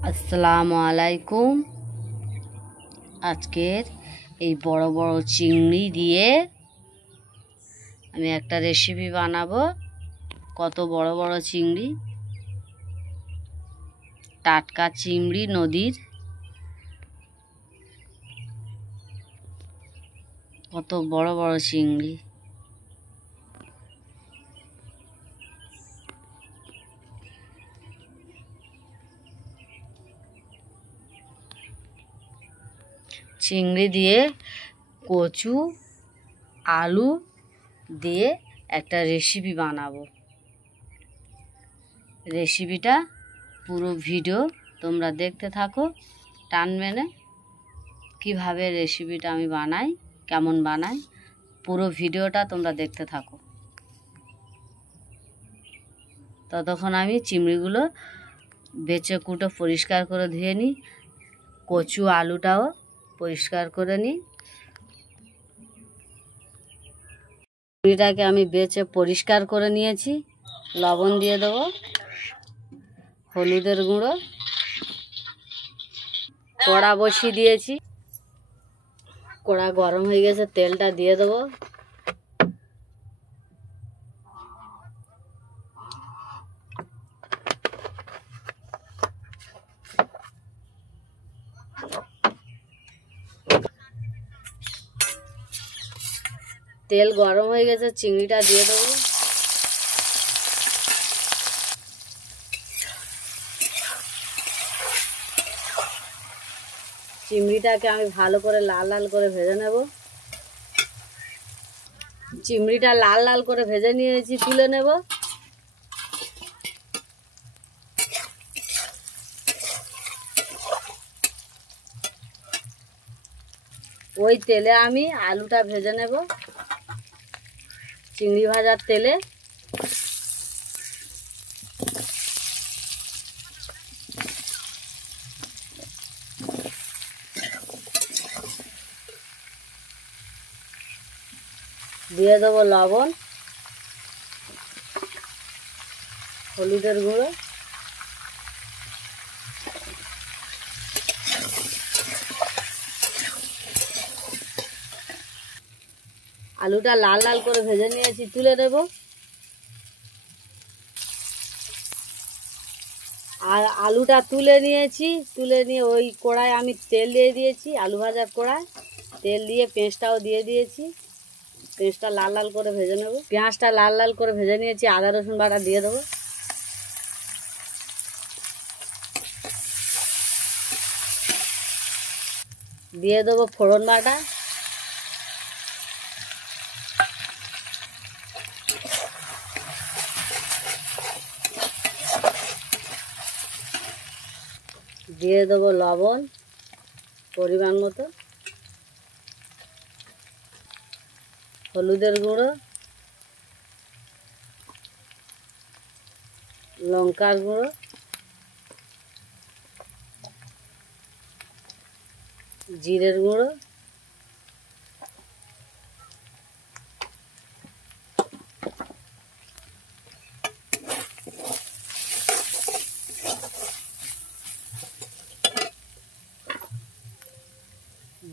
আসসালামু আলাইকুম। আজকের এই বড় বড় চিংড়ি দিয়ে আমি একটা রেসিপি বানাবো। কত বড় বড় চিংড়ি, টাটকা চিংড়ি নদীর, কত বড় বড় চিংড়ি। চিংড়ি দিয়ে কচু আলু দিয়ে একটা রেসিপি বানাবো। রেসিপিটা পুরো ভিডিও তোমরা দেখতে থাকো, টানবে না। কীভাবে রেসিপিটা আমি বানাই, কেমন বানাই, পুরো ভিডিওটা তোমরা দেখতে থাকো। ততক্ষণ আমি চিংড়িগুলো বেছে কুটো পরিষ্কার করে ধুয়ে নিই, কচু আলুটাও পরিষ্কার করে নিই। চিংড়িটাকে আমি বেছে পরিষ্কার করে নিয়েছি। লবণ দিয়ে দেবো, হলুদের গুঁড়ো, কড়া বসিয়ে দিয়েছি। কড়া গরম হয়ে গেছে, তেলটা দিয়ে দেবো। তেল গরম হয়ে গেছে, চিংড়িটা দিয়ে দেবো। চিংড়িটাকে আমি ভালো করে লাল লাল করে ভেজে নেব। চিংড়িটা লাল লাল করে ভেজে নিয়েছি, তুলে নেব। ওই তেলে আমি আলুটা ভেজে নেব, চিংড়ি ভাজার তেলে। দিয়ে দেবো লবণ, হলুদের গুঁড়ো, আলুটা লাল লাল করে ভেজে নিয়েছি, তুলে নেব। আর আলুটা তুলে নিয়েছি, তুলে নিয়ে ওই কড়ায় আমি তেল দিয়ে দিয়েছি, আলু ভাজার কড়ায় তেল দিয়ে পেঁয়াজটাও দিয়ে দিয়েছি। পেঁয়াজটা লাল লাল করে ভেজে নেব। পেঁয়াজটা লাল লাল করে ভেজে নিয়েছি, আদা রসুন বাটা দিয়ে দেবো। দিয়ে দেবো ফোড়ন বাটা, দিয়ে দেবো লবণ পরিমাণ মতো, হলুদের গুঁড়ো, লঙ্কার গুঁড়ো, জিরের গুঁড়ো,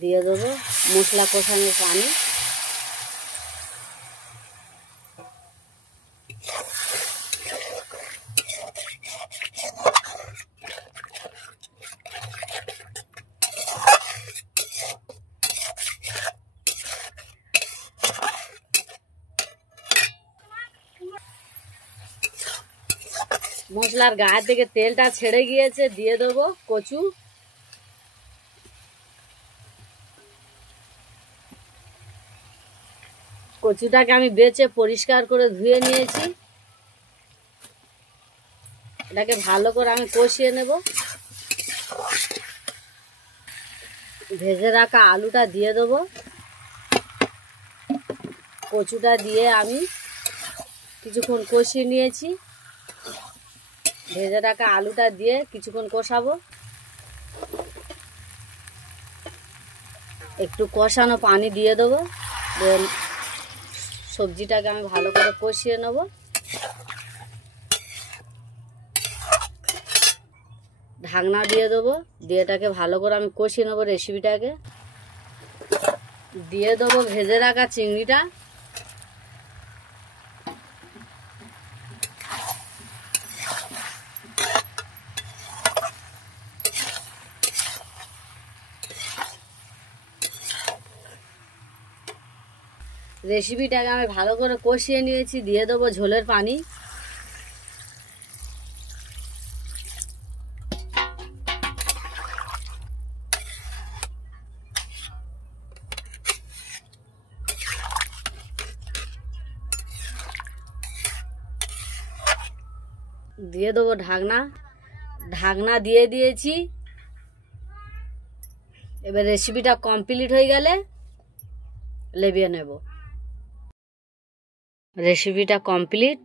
দিয়ে দেবো মশলা কষানোর পানি। মশলার গায়ে থেকে তেলটা ছেড়ে গিয়েছে, দিয়ে দেবো কচু। কচুটাকে আমি বেছে পরিষ্কার করে ধুয়ে নিয়েছি। এটাকে ভালো করে আমি কষিয়ে নেব। ভেজে রাখা আলুটা দিয়ে দেবো। কচুটা দিয়ে আমি কিছুক্ষণ কষিয়ে নিয়েছি। ভেজে রাখা আলুটা দিয়ে কিছুক্ষণ কষাবো। একটু কষানো পানি দিয়ে দেবো। সবজিটাকে আমি ভালো করে কষিয়ে নেব। ঢাকনা দিয়ে দেবো, দিয়ে এটাকে ভালো করে আমি কষিয়ে নেবো রেসিপিটাকে। দিয়ে দেবো ভেজে রাখা চিংড়িটা। রেসিপিটাকে আমি ভালো করে কষিয়ে নিয়েছি, দিয়ে দেবো ঝোলের পানি। দিয়ে দেবো ঢাকনা, ঢাকনা দিয়ে দিয়েছি। এবার রেসিপিটা কমপ্লিট হয়ে গেলে লেবিয়ে নেব। রেসিপিটা কমপ্লিট,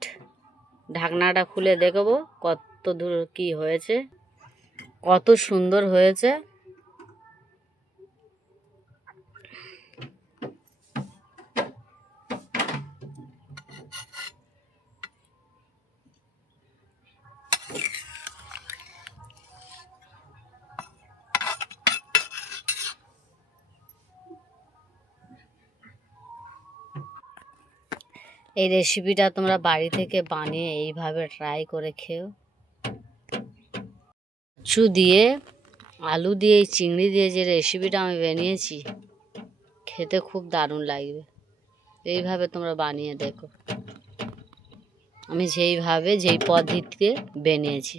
ঢাকনাটা খুলে দেখবো কত দূর কি হয়েছে, কত সুন্দর হয়েছে। এই রেসিপিটা তোমরা বাড়ি থেকে বানিয়ে এইভাবে ট্রাই করে খেও। কচু দিয়ে, আলু দিয়ে, এই চিংড়ি দিয়ে যে রেসিপিটা আমি বানিয়েছি, খেতে খুব দারুণ লাগবে। এইভাবে তোমরা বানিয়ে দেখো। আমি যেই পদ্ধতিতে বানিয়েছি,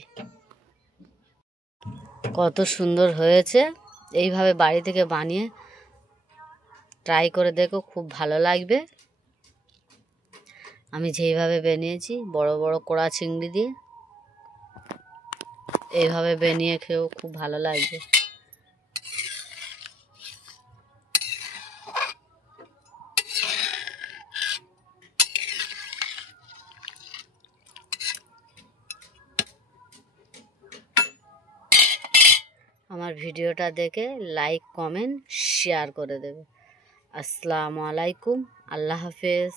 কত সুন্দর হয়েছে। এইভাবে বাড়ি থেকে বানিয়ে ট্রাই করে দেখো, খুব ভালো লাগবে। আমি যেইভাবে বানিয়েছি, বড় বড় কোড়া চিংড়ি দিয়ে, এইভাবে বানিয়ে খেয়েও খুব ভালো লাগবে। আমার ভিডিওটা দেখে লাইক, কমেন্ট, শেয়ার করে দেবে। আসসালামু আলাইকুম, আল্লাহ হাফেজ।